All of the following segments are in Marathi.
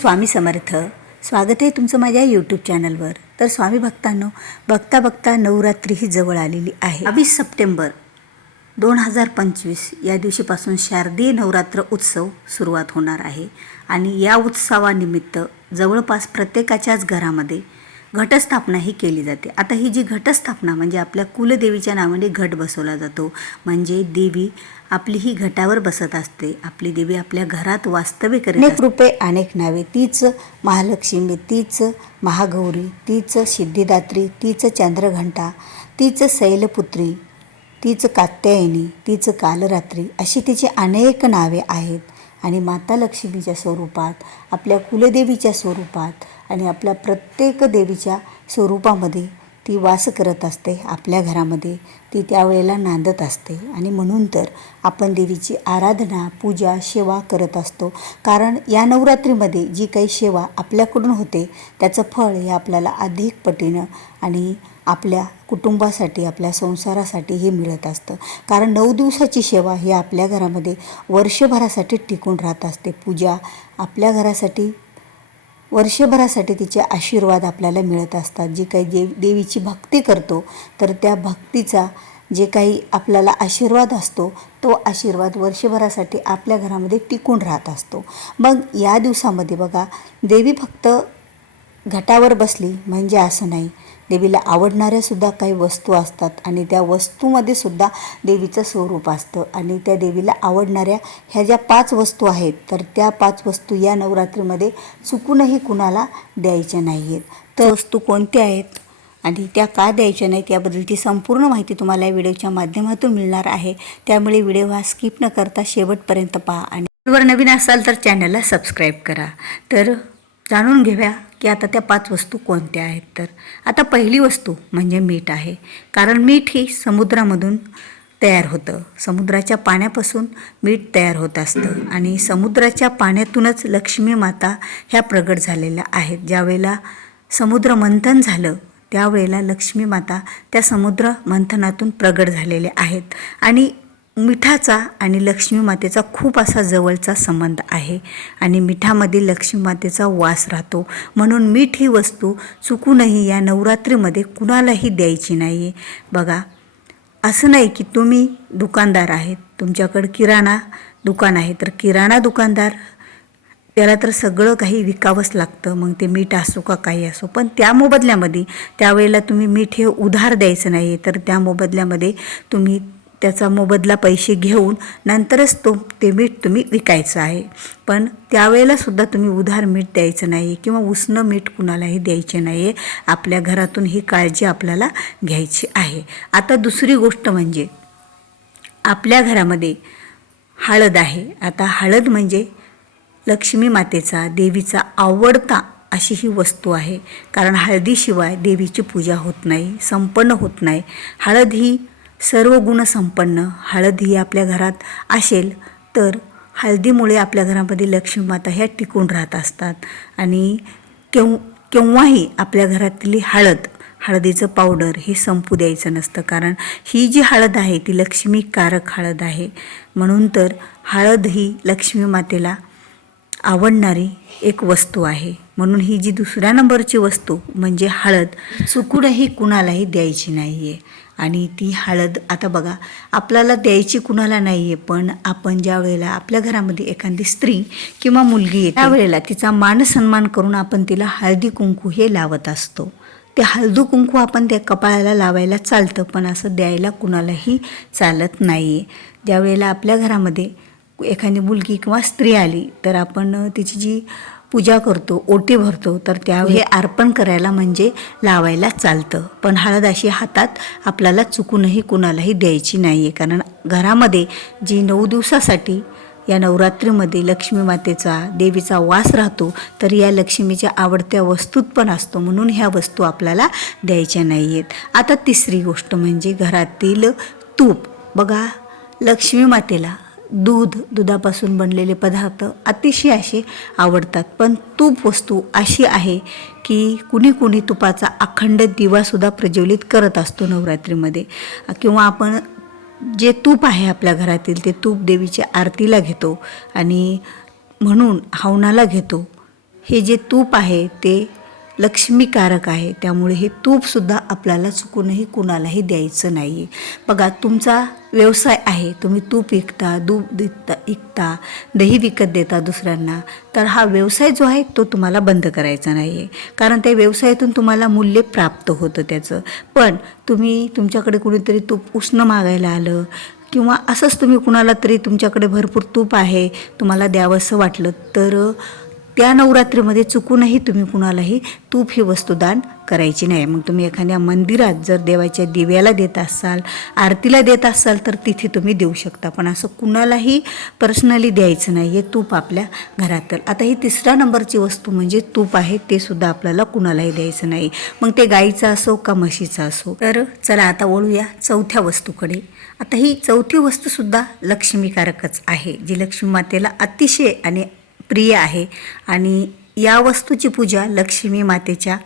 स्वामी समर्थ. स्वागत आहे तुमचं माझ्या यूट्यूब चॅनलवर तर स्वामी भक्तांनो बघता बघता नवरात्री ही जवळ आलेली आहे. बावीस सप्टेंबर दोन हजार पंचवीस या दिवशीपासून शारदीय नवरात्र उत्सव सुरुवात होणार आहे. आणि या उत्सवानिमित्त जवळपास प्रत्येकाच्याच घरामध्ये घटस्थापना ही केली जाते. आता ही जी घटस्थापना म्हणजे आपल्या कुलदेवीच्या नावाने घट बसवला जातो. म्हणजे देवी आपली ही घटावर बसत असते. आपली देवी आपल्या घरात वास्तव्य करीत अनेक रूपे अनेक नावे. तीच महालक्ष्मी तीच महागौरी तीच सिद्धिदात्री तीच चंद्रघंटा तीच शैलपुत्री तीच कात्यायनी तीच कालरात्री अशी तिची अनेक नावे आहेत. आणि माता लक्ष्मीच्या स्वरूपात आपल्या कुलदेवीच्या स्वरूपात आणि आपल्या प्रत्येक देवीच्या स्वरूपामध्ये ती वास करत असते आपल्या घरामध्ये. ती त्यावेळेला नांदत असते आणि म्हणून तर आपण देवीची आराधना पूजा सेवा करत असतो. कारण या नवरात्रीमध्ये जी काही सेवा आपल्याकडून होते त्याचं फळ हे आपल्याला अधिक पटीनं आणि आपल्या कुटुंबासाठी आपल्या संसारासाठी हे मिळत असतं. कारण नऊ दिवसाची सेवा ही आपल्या घरामध्ये वर्षभरासाठी टिकून राहत असते. पूजा आपल्या घरासाठी वर्षभरासाठी तिचे आशीर्वाद आपल्याला मिळत असतात. जी काही देव देवीची भक्ती करतो तर त्या भक्तीचा जे काही आपल्याला आशीर्वाद असतो तो आशीर्वाद वर्षभरासाठी आपल्या घरामध्ये टिकून राहत असतो. मग या दिवसामध्ये बघा देवी फक्त घटावर बसली म्हणजे असं नाही. देवीला आवडणाऱ्या सुद्धा काही वस्तू असतात आणि त्या वस्तूमध्ये सुद्धा देवीचं स्वरूप असतं. आणि त्या देवीला आवडणाऱ्या ह्या ज्या पाच वस्तू आहेत तर त्या पाच वस्तू या नवरात्रीमध्ये चुकूनही कुणाला द्यायच्या नाही आहेत तर वस्तू कोणत्या आहेत आणि त्या का द्यायच्या नाहीत याबद्दलची संपूर्ण माहिती तुम्हाला या व्हिडिओच्या माध्यमातून मिळणार आहे. त्यामुळे व्हिडिओ हा स्किप न करता शेवटपर्यंत पहा आणि वर नवीन असाल तर चॅनलला सबस्क्राईब करा. तर जाणून घेऊया की आता त्या पाच वस्तू कोणत्या आहेत तर? आता पहिली वस्तू म्हणजे मीठ आहे. कारण मीठ ही समुद्रामधून तयार होतं. समुद्राच्या पाण्यापासून मीठ तयार होत असतं. आणि समुद्राच्या पाण्यातूनच लक्ष्मी माता ह्या प्रगट झालेल्या आहेत. ज्यावेळेला समुद्र मंथन झालं त्यावेळेला लक्ष्मी माता त्या समुद्र मंथनातून प्रगट झालेल्या आहेत. आणि मिठाचा आणि लक्ष्मी मातेचा खूप असा जवळचा संबंध आहे. आणि मिठामध्ये लक्ष्मी मातेचा वास राहतो. म्हणून मीठ ही वस्तू चुकूनही या नवरात्रीमध्ये कुणालाही द्यायची नाही आहे बघा असं नाही की तुम्ही दुकानदार आहेत. तुमच्याकडं किराणा दुकान आहे. तर किराणा दुकानदार त्याला तर सगळं काही विकावंच लागतं. मग ते मीठ असो का काही असो. पण त्या मोबदल्यामध्ये त्यावेळेला तुम्ही मीठ हे उधार द्यायचं नाही तर त्या मोबदल्यामध्ये तुम्ही त्याचा मोबदला पैसे घेऊन नंतरच तो ते मीठ तुम्ही विकायचं आहे. पण त्यावेळेलासुद्धा तुम्ही उधार मीठ द्यायचं नाही किंवा उसणं मीठ कुणालाही द्यायचे नाही आहे आपल्या घरातून ही काळजी आपल्याला घ्यायची आहे. आता दुसरी गोष्ट म्हणजे आपल्या घरामध्ये हळद आहे. आता हळद म्हणजे लक्ष्मी मातेचा देवीचा आवडता अशी ही वस्तू आहे. कारण हळदीशिवाय देवीची पूजा होत नाही संपन्न होत नाही. हळद ही सर्व गुणसंपन्न हळद ही आपल्या घरात असेल तर हळदीमुळे आपल्या घरामध्ये लक्ष्मीमाता ह्या टिकून राहत असतात. आणि केव केव्हाही आपल्या घरातली हळद हळदीचं पावडर हे संपू द्यायचं नसतं. कारण ही जी हळद आहे ती लक्ष्मीकारक हळद आहे. म्हणून तर हळद ही लक्ष्मी मातेला आवडणारी एक वस्तू आहे. म्हणून ही जी दुसऱ्या नंबरची वस्तू म्हणजे हळद चुकूनही कुणालाही द्यायची नाही आहे आणि ती हळद आता बघा आपल्याला द्यायची कुणाला नाही आहे पण आपण ज्या वेळेला आपल्या घरामध्ये एखादी स्त्री किंवा मुलगी येते त्यावेळेला तिचा मान सन्मान करून आपण तिला हळदी कुंकू हे लावत असतो. ते हळदू कुंकू आपण त्या कपाळाला लावायला चालतं पण असं द्यायला कुणालाही चालत नाही आहे ज्यावेळेला आपल्या घरामध्ये एखादी मुलगी किंवा स्त्री आली तर आपण तिची जी पूजा करतो ओटी भरतो तर त्यावेळी हे अर्पण करायला म्हणजे लावायला चालतं. पण हळद अशी हातात आपल्याला चुकूनही कुणालाही द्यायची नाही आहे कारण घरामध्ये जी नऊ दिवसासाठी या नवरात्रीमध्ये लक्ष्मी मातेचा देवीचा वास राहतो तर या लक्ष्मीच्या आवडत्या वस्तूत पण असतो. म्हणून ह्या वस्तू आपल्याला द्यायच्या नाही आहेत आता तिसरी गोष्ट म्हणजे घरातील तूप. बघा लक्ष्मी मातेला दूध दुधापासून बनलेले पदार्थ अतिशय असे आवडतात. पण तूप वस्तू अशी आहे की कुणी कुणी तुपाचा अखंड दिवासुद्धा प्रज्वलित करत असतो नवरात्रीमध्ये. किंवा आपण जे तूप आहे आपल्या घरातील ते तूप देवीच्या आरतीला घेतो आणि म्हणून हवनाला घेतो. हे जे तूप आहे ते लक्ष्मीकारक आहे. त्यामुळे हे तूपसुद्धा आपल्याला चुकूनही कुणालाही द्यायचं नाही आहे बघा तुमचा व्यवसाय आहे तुम्ही तूप विकता दूध विकता विकता दही विकत देता दुसऱ्यांना तर हा व्यवसाय जो आहे तो तुम्हाला बंद करायचा नाही आहे कारण त्या व्यवसायातून तुम्हाला मूल्य प्राप्त होतं त्याचं. पण तुम्ही तुमच्याकडे कुणीतरी तूप उष्ण मागायला आलं किंवा असंच तुम्ही कुणाला तरी तुमच्याकडे भरपूर तूप आहे तुम्हाला द्यावंसं वाटलं तर त्या नवरात्रीमध्ये चुकूनही तुम्ही कुणालाही तूप ही वस्तू दान करायची नाही. मग तुम्ही एखाद्या मंदिरात जर देवाच्या दिव्याला देत असाल आरतीला देत असाल तर तिथे तुम्ही देऊ शकता. पण असं कुणालाही पर्सनली द्यायचं नाही. आहे तूप आपल्या घरात. तर आता ही तिसऱ्या नंबरची वस्तू म्हणजे तूप आहे ते सुद्धा आपल्याला कुणालाही द्यायचं नाही. मग ते गाईचं असो का म्हशीचं असो. तर चला आता वळूया चौथ्या वस्तूकडे. आता ही चौथी वस्तूसुद्धा लक्ष्मीकारकच आहे जी लक्ष्मी मातेला अतिशय आणि प्रिय आहे. आणि या वस्तूची पूजा लक्ष्मी मातेच्या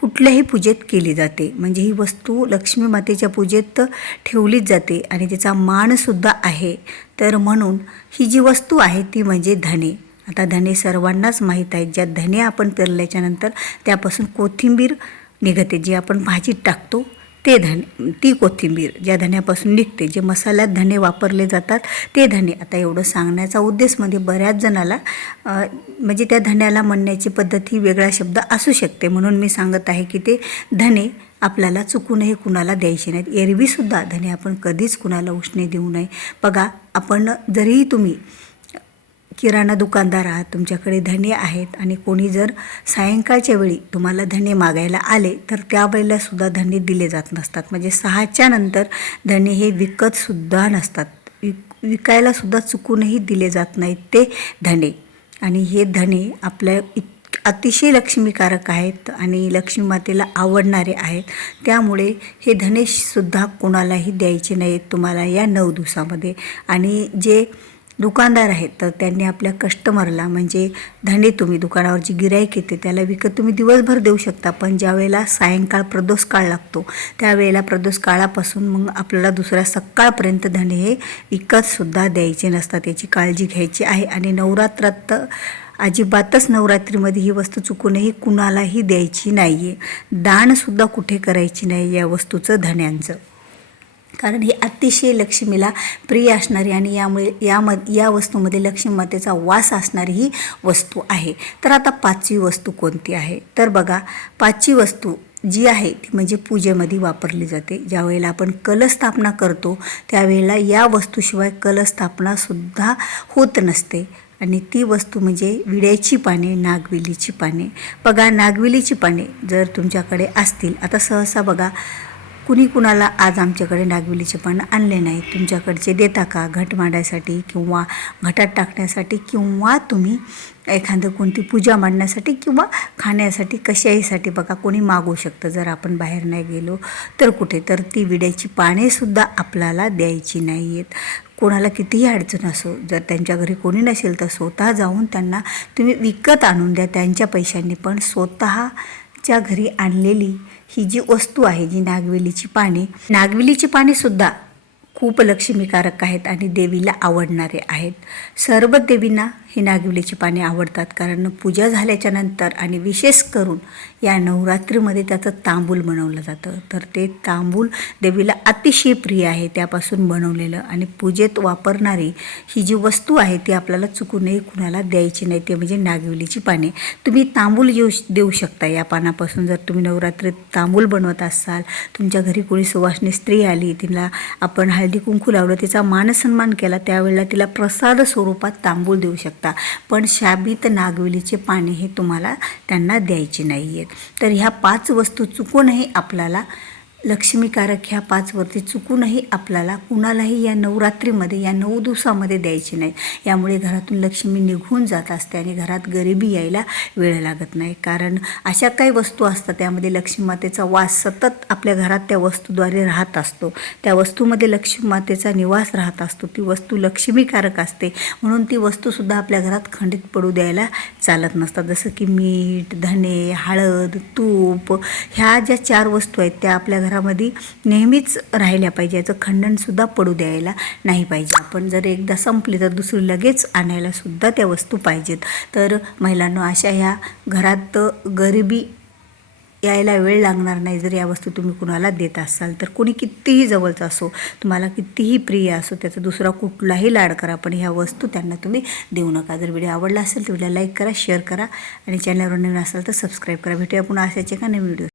कुठल्याही पूजेत केली जाते. म्हणजे ही वस्तू लक्ष्मी मातेच्या पूजेत ठेवलीच जाते आणि तिचा मानसुद्धा आहे. तर म्हणून ही जी वस्तू आहे ती म्हणजे धने. आता धने सर्वांनाच माहीत आहेत. ज्या धने आपण पेरल्याच्यानंतर त्यापासून कोथिंबीर निघते जी आपण भाजीत टाकतो. ते धन ती कोथिंबीर ज्या धण्यापासून निघते जे मसाल्यात धने वापरले जातात ते धने. आता एवढं सांगण्याचा उद्देश म्हणजे बऱ्याच जणाला म्हणजे त्या धण्याला म्हणण्याची पद्धत ही वेगळा शब्द असू शकते. म्हणून मी सांगत आहे की ते धने आपल्याला चुकूनही कुणाला द्यायचे नाहीत. एरवीसुद्धा धने आपण कधीच कुणाला उष्णे देऊ नये. बघा आपण जरीही तुम्ही किराणा दुकानदार आहात तुमच्याकडे धने आहेत आणि कोणी जर सायंकाळच्या वेळी तुम्हाला धने मागायला आले तर त्यावेळेला सुद्धा धने दिले जात नसतात. म्हणजे सहाच्या नंतर धने हे विकतसुद्धा नसतात. विक विकायलासुद्धा चुकूनही दिले जात नाहीत ते धने. आणि हे धने आपल्या इत अतिशय लक्ष्मीकारक आहेत आणि लक्ष्मी मातेला आवडणारे आहेत. त्यामुळे हे धनेशसुद्धा कोणालाही द्यायचे नाहीत तुम्हाला या नऊ दिवसामध्ये. आणि जे दुकानदार आहेत तर त्यांनी आपल्या कस्टमरला म्हणजे धने तुम्ही दुकानावर जी गिराईक येते त्याला विकत तुम्ही दिवसभर देऊ शकता. पण ज्या वेळेला सायंकाळ प्रदोष काळ लागतो त्यावेळेला प्रदोष काळापासून मग आपल्याला दुसऱ्या सकाळपर्यंत धने हे विकतसुद्धा द्यायचे नसतात. याची काळजी घ्यायची आहे आणि नवरात्रात तर अजिबातच नवरात्रीमध्ये ही वस्तू चुकूनही कुणालाही द्यायची नाही आहे दानसुद्धा कुठे करायची नाही या वस्तूचं धन्यांचं. कारण ही अतिशय लक्ष्मीला प्रिय असणारी आणि यामुळे याम या वस्तूमध्ये लक्ष्मी मातेचा वास असणारी ही वस्तू आहे. तर आता पाचवी वस्तू कोणती आहे? तर बघा पाचवी वस्तू जी आहे ती म्हणजे पूजेमध्ये वापरली जाते. ज्यावेळेला आपण कलस्थापना करतो त्यावेळेला या वस्तूशिवाय कलस्थापनासुद्धा होत नसते. आणि ती वस्तू म्हणजे विड्याची पाने नागवेलीची पाने. बघा नागवेलीची पाने जर तुमच्याकडे असतील आता सहसा बघा कुणी कुणाला आज आमच्याकडे नागवेलीचे पानं आणले नाही तुमच्याकडचे देता का? घट मांडायसाठी किंवा घटात टाकण्यासाठी किंवा तुम्ही एखादं कोणती पूजा मांडण्यासाठी किंवा खाण्यासाठी कशाहीसाठी? बघा कोणी मागू शकतं. जर आपण बाहेर नाही गेलो तर कुठे? तर ती विड्याची पानेसुद्धा आपल्याला द्यायची नाही आहेत कोणाला कितीही अडचण असो जर त्यांच्या घरी कोणी नसेल तर स्वतः जाऊन त्यांना तुम्ही विकत आणून द्या. त्यांच्या पैशांनी पण स्वतःच्या घरी आणलेली ही जी वस्तू आहे जी नागवेलीची पाने नागवेलीची पाने सुद्धा खूप लक्ष्मीकारक आहेत आणि देवीला आवडणारे आहेत. सर्व देवींना ही नागवेलीची पाने आवडतात. कारण पूजा झाल्याच्यानंतर आणि विशेष करून या नवरात्रीमध्ये त्याचं तांबूल बनवलं जातं. तर ते तांबूल देवीला अतिशय प्रिय आहे. त्यापासून बनवलेलं आणि पूजेत वापरणारी ही जी वस्तू आहे ती आपल्याला चुकूनही कुणाला द्यायची नाही. ते म्हणजे नागवेलीची पाने. तुम्ही तांबूल येऊ देऊ शकता. या पानापासून जर तुम्ही नवरात्रीत तांबूल बनवत असाल तुमच्या घरी कोणी सुवासनी स्त्री आली तिला आपण हळदी कुंकू लावलं तिचा मानसन्मान केला त्यावेळेला तिला प्रसाद स्वरूपात तांबूल देऊ शकता. पण शाबित नागवेलीचे पाने हे तुम्हाला त्यांना द्यायचे नाही आहेत तर ह्या पाच वस्तू चुकूनही आपल्याला लक्ष्मीकारक ह्या पाच वरती चुकूनही आपल्याला कुणालाही या नवरात्रीमध्ये या नऊ दिवसामध्ये द्यायची नाही. यामुळे घरातून लक्ष्मी निघून जात असते आणि घरात गरिबी यायला वेळ लागत नाही. कारण अशा काही वस्तू असतात त्यामध्ये लक्ष्मी मातेचा वास सतत आपल्या घरात त्या वस्तूद्वारे राहत असतो. त्या वस्तूमध्ये लक्ष्मी मातेचा निवास राहत असतो. ती वस्तू लक्ष्मीकारक असते. म्हणून ती वस्तूसुद्धा आपल्या घरात खंडित पडू द्यायला चालत नसतात. जसं की मीठ धने हळद तूप ह्या ज्या चार वस्तू आहेत त्या आपल्या घरामध्ये नेहमीच राहिल्या पाहिजे. याचं खंडनसुद्धा पडू द्यायला नाही पाहिजे. आपण जर एकदा संपली तर दुसरी लगेच आणायलासुद्धा त्या वस्तू पाहिजेत. तर महिलांनो अशा ह्या घरात गरिबी यायला वेळ लागणार नाही जर या वस्तू तुम्ही कुणाला देत असाल. तर कोणी कितीही जवळचं असो तुम्हाला कितीही प्रिय असो त्याचा दुसरा कुठलाही लाड करा पण ह्या वस्तू त्यांना तुम्ही देऊ नका. जर व्हिडिओ आवडला असेल तर व्हिडिओ लाईक करा शेअर करा आणि चॅनलवर नवीन असाल तर सबस्क्राईब करा. भेटूया पुन्हा असायचे का नवीन व्हिडिओ